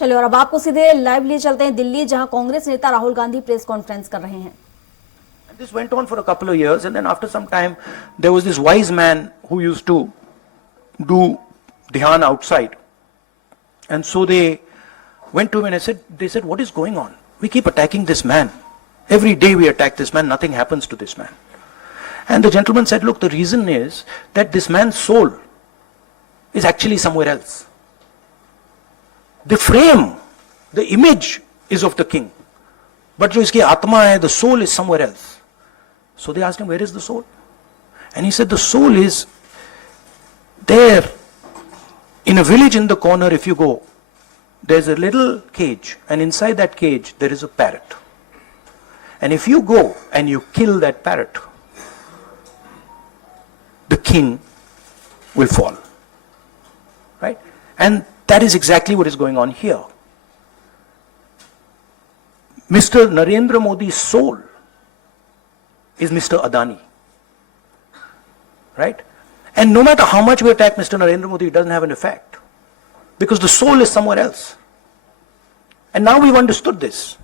चलिए और अब आपको सीधे लाइव लिए चलते हैं दिल्ली, जहां कांग्रेस नेता राहुल गांधी प्रेस कॉन्फ्रेंस कर रहे हैं। This went on for a couple of years, and then after some time, there was this wise man who used to do dhyan outside, and so they went to him and they said, what is going on? We keep attacking this man. Every day we attack this man, nothing happens to this man. And the gentleman said, look, the reason is that this man's soul is actually somewhere else. The frame, the image is of the king, but jo iski atma hai, the soul is somewhere else. So they asked him, where is the soul? And he said, the soul is there in a village in the corner. If you go, there's a little cage, and inside that cage there is a parrot. And if you go and you kill that parrot, the king will fall. Right? And that is exactly what is going on here. Mr. Narendra Modi's soul is Mr. Adani. Right? And no matter how much we attack Mr. Narendra Modi, it doesn't have an effect. Because the soul is somewhere else. And now we've understood this.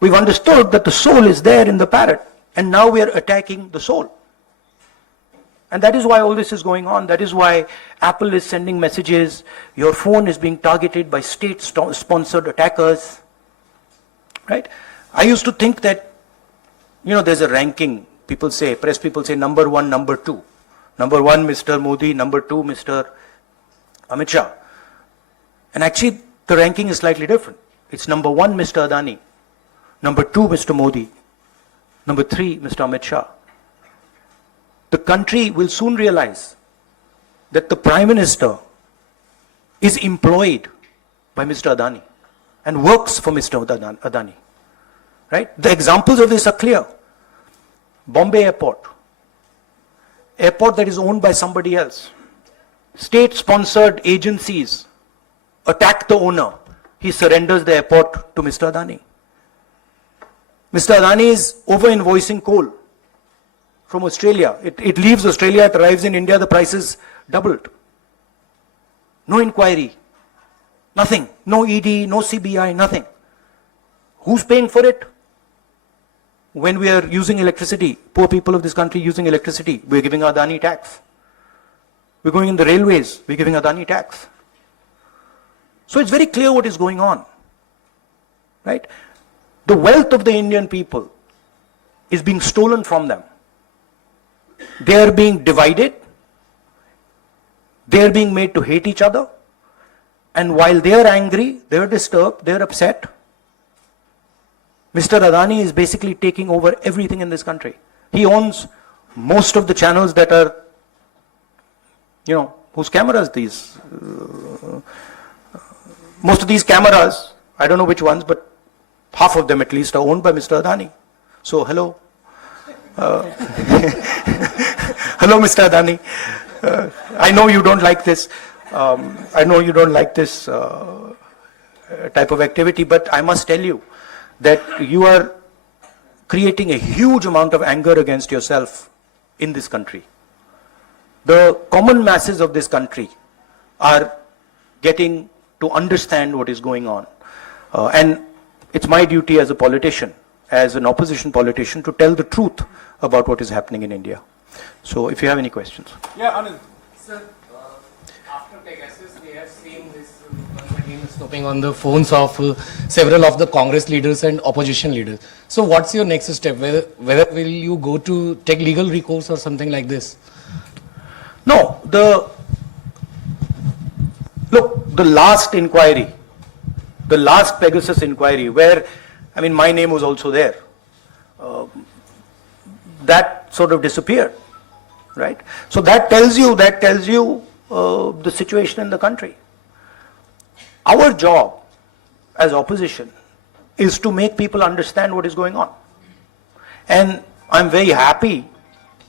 We've understood that the soul is there in the parrot. And now we are attacking the soul. And that is why all this is going on. That is why Apple is sending messages. Your phone is being targeted by state-sponsored attackers. Right? I used to think that, there's a ranking. People say, press people say, number one, number two. Number one, Mr. Modi. Number two, Mr. Amit Shah. And actually, the ranking is slightly different. It's number one, Mr. Adani. Number two, Mr. Modi. Number three, Mr. Amit Shah. The country will soon realize that the Prime Minister is employed by Mr. Adani and works for Mr. Adani. Right? The examples of this are clear. Bombay Airport that is owned by somebody else. State-sponsored agencies attack the owner. He surrenders the airport to Mr. Adani. Mr. Adani is over-invoicing coal from Australia. It leaves Australia, it arrives in India, the prices doubled. No inquiry. Nothing. No ED, no CBI, nothing. Who's paying for it? When we are using electricity, poor people of this country using electricity, we're giving Adani tax. We're going in the railways, we're giving Adani tax. So it's very clear what is going on. Right? The wealth of the Indian people is being stolen from them. They are being divided. They are being made to hate each other. And while they are angry, they are disturbed, they are upset, Mr. Adani is basically taking over everything in this country. He owns most of the channels that are, whose cameras these, most of these cameras, I don't know which ones, but half of them at least are owned by Mr. Adani. So, hello. Hello, Mr. Adani. I know you don't like this. I know you don't like this type of activity, but I must tell you that you are creating a huge amount of anger against yourself in this country. The common masses of this country are getting to understand what is going on. And it's my duty as a politician, as an opposition politician, to tell the truth about what is happening in India. So if you have any questions. Yeah, Anand. Sir, after Pegasus, we have seen this again stopping on the phones of several of the Congress leaders and opposition leaders. So what's your next step? Whether will you go to take legal recourse or something like this? No, the last inquiry, the last Pegasus inquiry, where, my name was also there, that sort of disappeared, right? So that tells you the situation in the country. Our job as opposition is to make people understand what is going on. And I'm very happy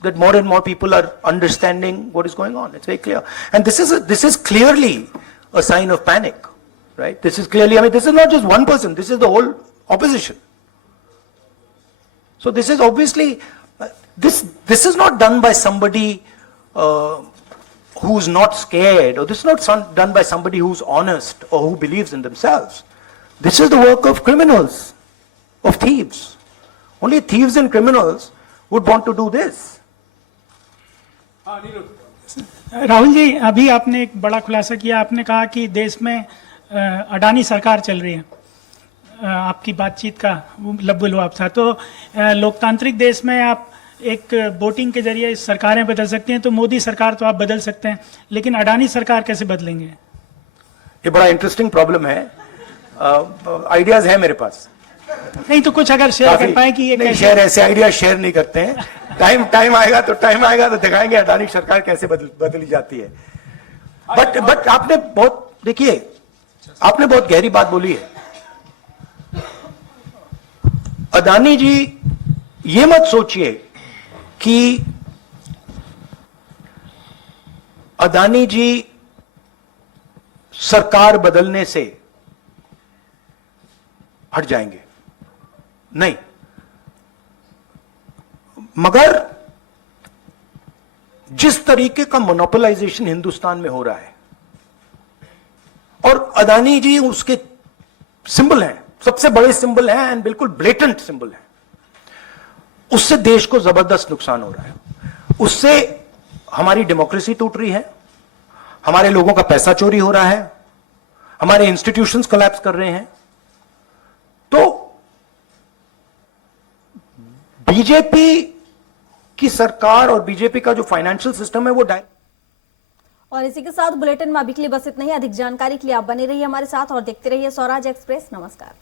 that more and more people are understanding what is going on. It's very clear. And this is clearly a sign of panic, right? This is clearly, this is not just one person, this is the whole opposition. So this is obviously, this is not done by somebody who's not scared, or this is not done by somebody who's honest or who believes in themselves. This is the work of criminals, of thieves. Only thieves and criminals would want to do this. Rahul ji, अभी आपने एक बड़ा खुलासा किया, आपने कहा कि देश में अडानी सरकार चल रही है। आपकी बातचीत का लब्बो लुआब था। तो लोकतांत्रिक देश में आप एक वोटिंग के जरिए सरकारें बदल सकती हैं, तो मोदी सरकार तो आप बदल सकते हैं, लेकिन अडानी सरकार कैसे बदलेंगे? ये बड़ा इंटरेस्टिंग प्रॉब्लम है। आइडियाज है मेरे पास। नहीं तो कुछ अगर शेयर कर पाए कि ये नहीं, शेयर ऐसे आइडिया शेयर नहीं करते हैं। टाइम आएगा तो दिखाएंगे अडानी सरकार कैसे बदली जाती है। बट आपने बहुत, देखिए, आपने बहुत गहरी बात बोली है। अडानी जी, ये मत सोचिए कि अडानी जी सरकार बदलने से हट जाएंगे, नहीं। मगर जिस तरीके का मोनोपोलाइजेशन हिंदुस्तान में हो रहा है, और अडानी जी उसके सिंबल हैं, सबसे बड़े सिंबल हैं एंड बिल्कुल ब्लेटेंट सिंबल हैं, उससे देश को जबरदस्त नुकसान हो रहा है। उससे हमारी डेमोक्रेसी टूट रही है, हमारे लोगों का पैसा चोरी हो रहा है, हमारे इंस्टीट्यूशंस कोलैप्स कर रहे हैं। तो बीजेपी की सरकार और बीजेपी का जो फाइनेंशियल सिस्टम है वो और इसी के साथ बुलेटिन में अभी के लिए बस इतना ही। अधिक जानकारी के लिए आप बने रहिए हमारे साथ और देखते रहिए स्वराज एक्सप्रेस। नमस्कार।